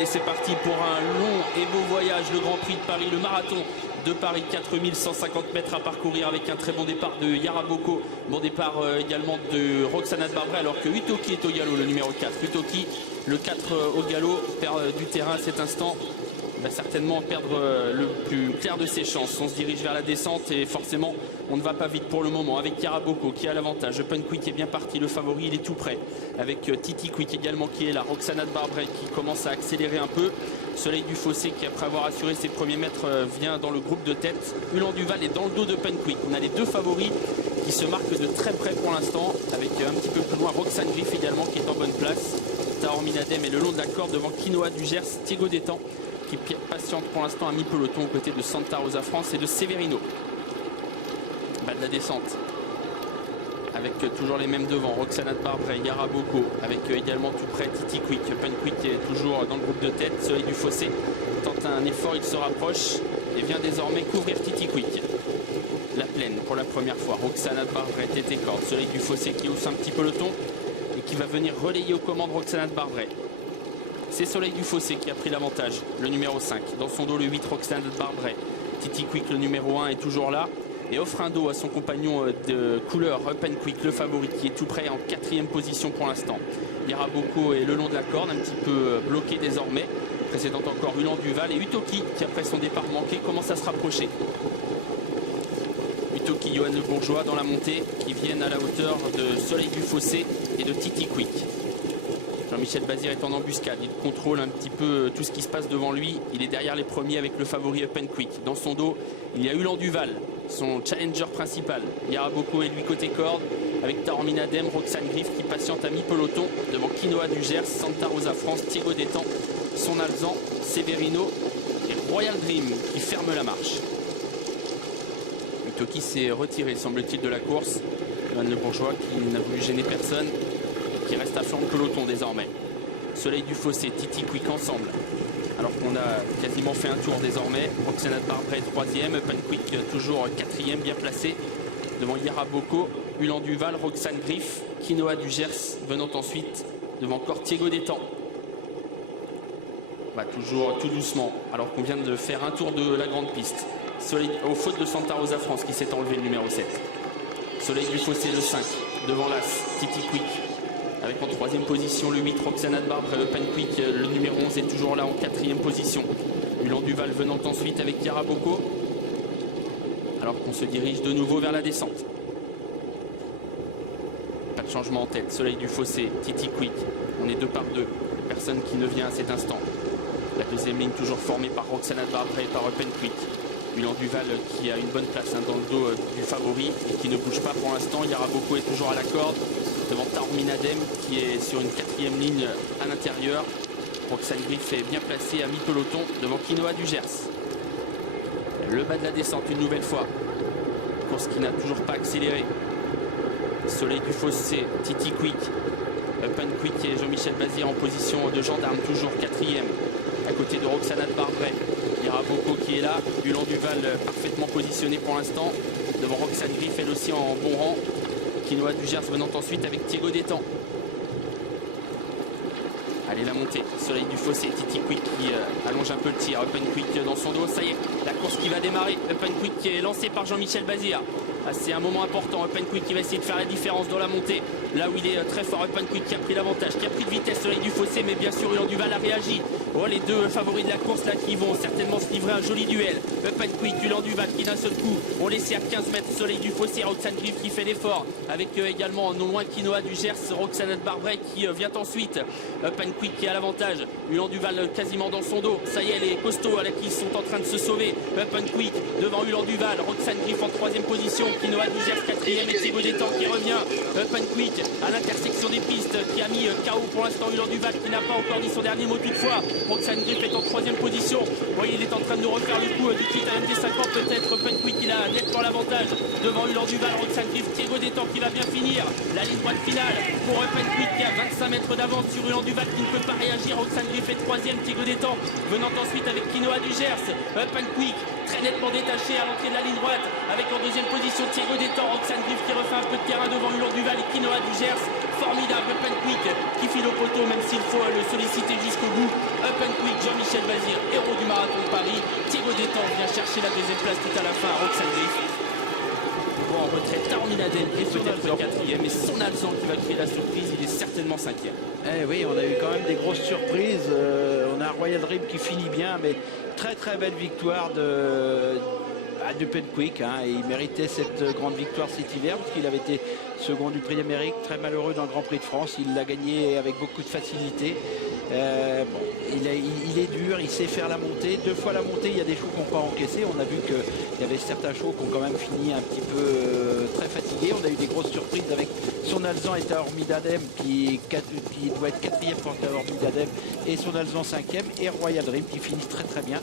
Allez, c'est parti pour un long et beau voyage, le Grand Prix de Paris, le marathon de Paris, 4150 mètres à parcourir avec un très bon départ de Yara Boko, bon départ également de Roxana Barbrey, alors que Utoki est au galop, le numéro 4. Utoki, le 4 au galop, perd du terrain à cet instant, va certainement perdre le plus clair de ses chances. On se dirige vers la descente et forcément on ne va pas vite pour le moment avec Yara Boko qui a l'avantage. Open Quick est bien parti, le favori il est tout prêt avec Titi Quick également qui est là. Roxana Barbrey qui commence à accélérer un peu. Soleil du Fossé qui après avoir assuré ses premiers mètres vient dans le groupe de tête. Ulan Duval est dans le dos d'Open Quick. On a les deux favoris qui se marquent de très près pour l'instant avec un petit peu plus loin Roxane Griff également qui est en bonne place. Tahor Minadem est le long de la corde devant Quinoa du Gers, Thiego Détang qui patiente pour l'instant à mi-peloton aux côtés de Santa Rosa France et de Severino. Bas de la descente avec toujours les mêmes devant, Roxana Barbrey, Yara Boko avec également tout près Titi Quick. Open Quick est toujours dans le groupe de tête. Soleil du Fossé tente un effort, il se rapproche et vient désormais couvrir Titi Quick. La plaine pour la première fois, Roxana Barbrey, Tété Corde, Soleil du Fossé qui hausse un petit peloton et qui va venir relayer aux commandes Roxana Barbrey. C'est Soleil du Fossé qui a pris l'avantage, le numéro 5. Dans son dos, le 8, Roxana Barbrey. Titi Quick, le numéro 1, est toujours là. Et offre un dos à son compagnon de couleur, Open Quick, le favori, qui est tout près en 4e position pour l'instant. Yara Boko est le long de la corde, un petit peu bloqué désormais. Précédent encore Ulan Duval et Utoki, qui après son départ manqué, commence à se rapprocher. Utoki, Johan Le Bourgeois dans la montée, qui viennent à la hauteur de Soleil du Fossé et de Titi Quick. Jean-Michel Bazir est en embuscade, il contrôle un petit peu tout ce qui se passe devant lui. Il est derrière les premiers avec le favori Open Quick. Dans son dos, il y a Ulan Duval, son challenger principal. Yara Boko est lui côté corde avec Tahor Minadem, Roxane Griff qui patiente à mi-peloton devant Quinoa du Gers, Santa Rosa France, Thiego Détang, son Alzan, Severino et Royal Dream qui ferme la marche. Utoki s'est retiré, semble-t-il, de la course. Johan Le Bourgeois qui n'a voulu gêner personne, qui reste à flanc de peloton désormais. Soleil du Fossé, Titi Quick ensemble. Alors qu'on a quasiment fait un tour désormais. Roxana Barbrey 3e, Open Quick toujours 4e, bien placé. Devant Yara Boko, Ulan Duval, Roxane Griff, Quinoa du Gers venant ensuite devant encore Thiego Détang. Toujours tout doucement, alors qu'on vient de faire un tour de la grande piste. Soleil, aux fautes de Santa Rosa France qui s'est enlevé le numéro 7. Soleil du Fossé le 5, devant l'As, Titi Quick. Avec en 3e position le 8, Roxana Barbrey. Open Quick, le numéro 11 est toujours là en 4e position. Ulan Duval venant ensuite avec Yara Boko. Alors qu'on se dirige de nouveau vers la descente. Pas de changement en tête. Soleil du Fossé, Titi Quick. On est 2 par 2. Personne qui ne vient à cet instant. La 2e ligne toujours formée par Roxana Barbrey et par Open Quick. Ulan Duval qui a une bonne place dans le dos du favori et qui ne bouge pas pour l'instant. Yara Boko est toujours à la corde devant Tahor Minadem qui est sur une 4e ligne à l'intérieur. Roxane Griff est bien placée à mi-peloton devant Quinoa du Gers. Le bas de la descente une nouvelle fois. Course qui n'a toujours pas accéléré. Soleil du Fossé, Titi Quick, Open Quick et Jean-Michel Bazir en position de gendarme, toujours 4e. À côté de Roxana Barbrey. Yara Boko qui est là. Ulan Duval parfaitement positionné pour l'instant. Devant Roxane Griff, elle aussi en bon rang. Quinoa du Gers venant ensuite avec Thiego Détang. Allez, la montée. Soleil du Fossé, Titi Quick qui allonge un peu le tir. Open Quick dans son dos. Ça y est, la course qui va démarrer. Open Quick qui est lancé par Jean-Michel Bazir. C'est un moment important. Open Quick qui va essayer de faire la différence dans la montée. Là où il est très fort. Open Quick qui a pris l'avantage, qui a pris de vitesse. Soleil du Fossé, mais bien sûr Ulan Duval a réagi. Oh, les deux favoris de la course là qui vont certainement se livrer un joli duel. Open Quick, Ulan Duval qui d'un seul coup ont laissé à 15 mètres Soleil du Fossé. Roxane Griff qui fait l'effort avec également non loin Quinoa du Gers, Roxana Barbrey qui vient ensuite. Open Quick qui a l'avantage. Ulan Duval quasiment dans son dos. Ça y est, les costauds là qui sont en train de se sauver. Open Quick devant Ulan Duval. Roxane Griff en 3e position. Quinoa du Gers 4e et Thiego Détang qui revient. Open Quick à l'intersection des pistes qui a mis KO pour l'instant Ulan Duval qui n'a pas encore dit son dernier mot toutefois. Roxane Griff est en 3e position. Vous voyez, il est en train de nous refaire le coup du kit à MD50 peut-être. Open Quick, il a a nettement l'avantage devant Ulan Duval, Roxane Griff, Thiego Détang qui va bien finir. La ligne droite finale pour Open Quick qui a 25 mètres d'avance sur Ulan Duval qui ne peut pas réagir. Roxane Griff est troisième, Thiego Détang venant ensuite avec Quinoa du Gers. Open Quick très nettement détaché à l'entrée de la ligne droite avec en deuxième position Thiego Détang, Roxane Griff qui refait un peu de terrain devant Ulan Duval et Quinoa du Gers. Formidable Open Quick qui file au poteau même s'il faut le solliciter jusqu'au bout. Open Quick, Jean-Michel Bazir, héros du marathon de Paris. Thiego Détang vient chercher la deuxième place tout à la fin à Roxane Griff. Bon, en retraite, Taorminaden est peut-être quatrième et son Alzan qui va créer la surprise, il est certainement cinquième. Eh oui, on a eu quand même des grosses surprises. On a un Royal Dream qui finit bien, mais très très belle victoire de Penquick. Hein, et il méritait cette grande victoire cet hiver parce qu'il avait été second du prix d'Amérique, très malheureux dans le Grand Prix de France. Il l'a gagné avec beaucoup de facilité. Bon, il est dur, il sait faire la montée. 2 fois la montée, il y a des chevaux qui n'ont pas encaissé. On a vu qu'il y avait certains chevaux qui ont quand même fini un petit peu très fatigués. On a eu des grosses surprises avec son Alzan et Taormi d'Adem qui doit être quatrième pour Taormi d'Adem et son Alzan cinquième et Royal Dream qui finissent très très bien.